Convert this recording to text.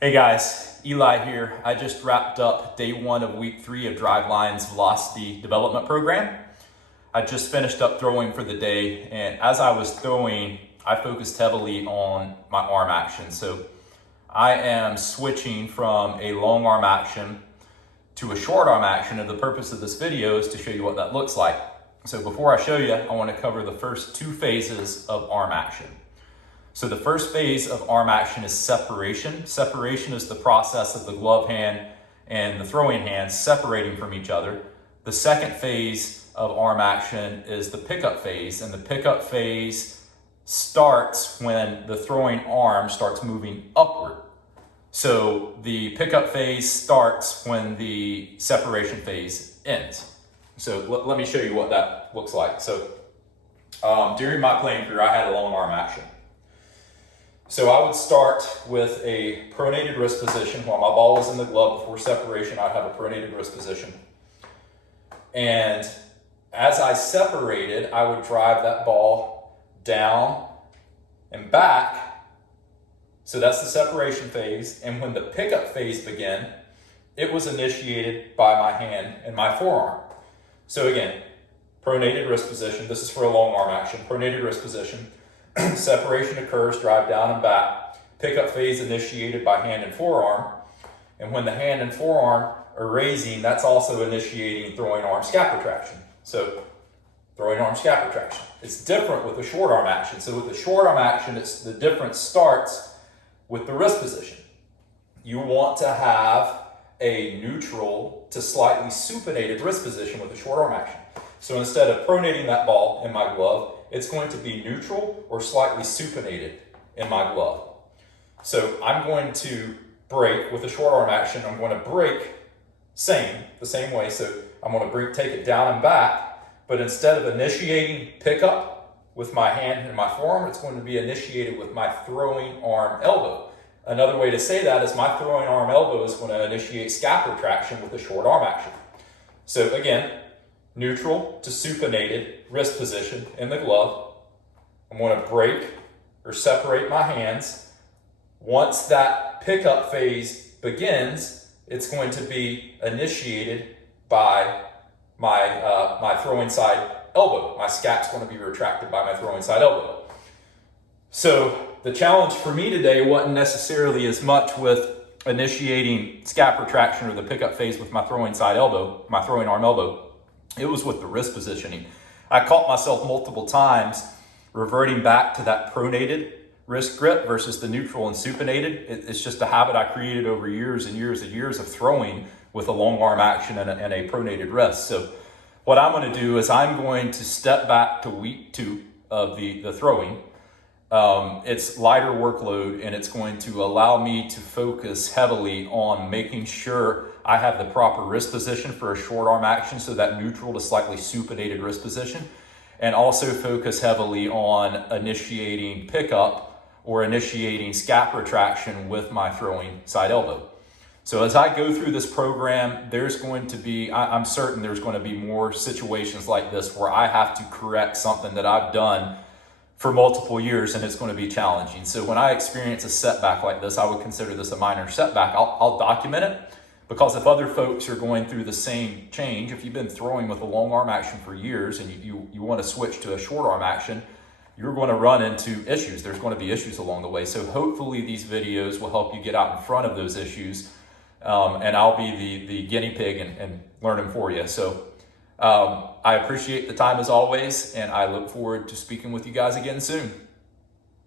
Hey guys, Eli here. I just wrapped up day 1 of week 3 of Driveline's Velocity Development Program. I just finished up throwing for the day, and as I was throwing, I focused heavily on my arm action. So I am switching from a long arm action to a short arm action, and the purpose of this video is to show you what that looks like. So before I show you, I want to cover the first 2 phases of arm action. So the first phase of arm action is separation. Separation is the process of the glove hand and the throwing hand separating from each other. The second phase of arm action is the pickup phase, and the pickup phase starts when the throwing arm starts moving upward. So the pickup phase starts when the separation phase ends. So let me show you what that looks like. So during my playing career, I had a long arm action. So I would start with a pronated wrist position. While my ball was in the glove before separation, I'd have a pronated wrist position. And as I separated, I would drive that ball down and back. So that's the separation phase. And when the pickup phase began, it was initiated by my hand and my forearm. So again, pronated wrist position. This is for a long arm action. Pronated wrist position. Separation occurs, drive down and back. Pickup phase initiated by hand and forearm. And when the hand and forearm are raising, that's also initiating throwing arm scap retraction. So throwing arm scap retraction. It's different with the short arm action. So with the short arm action, the difference starts with the wrist position. You want to have a neutral to slightly supinated wrist position with the short arm action. So instead of pronating that ball in my glove, it's going to be neutral or slightly supinated in my glove. So I'm going to break with a short arm action. I'm going to break the same way. So I'm going to take it down and back, but instead of initiating pickup with my hand and my forearm, it's going to be initiated with my throwing arm elbow. Another way to say that is my throwing arm elbow is going to initiate scap retraction with the short arm action. So again, neutral to supinated wrist position in the glove. I'm going to break or separate my hands. Once that pickup phase begins, it's going to be initiated by my throwing side elbow. My scap's going to be retracted by my throwing side elbow. So the challenge for me today wasn't necessarily as much with initiating scap retraction or the pickup phase with my throwing arm elbow. It was with the wrist positioning. I caught myself multiple times reverting back to that pronated wrist grip versus the neutral and supinated. It's just a habit I created over years and years and years of throwing with a long arm action and a pronated wrist. So what I'm going to do is I'm going to step back to week 2 of the throwing. It's lighter workload, and it's going to allow me to focus heavily on making sure I have the proper wrist position for a short arm action, so that neutral to slightly supinated wrist position, and also focus heavily on initiating pickup or initiating scap retraction with my throwing side elbow. So as I go through this program, I'm certain there's going to be more situations like this where I have to correct something that I've done for multiple years, and it's going to be challenging. So when I experience a setback like this, I would consider this a minor setback. I'll document it, because if other folks are going through the same change, if you've been throwing with a long arm action for years and you want to switch to a short arm action, you're going to run into issues. There's going to be issues along the way. So hopefully these videos will help you get out in front of those issues, and I'll be the guinea pig and learn them for you. So I appreciate the time as always, and I look forward to speaking with you guys again soon.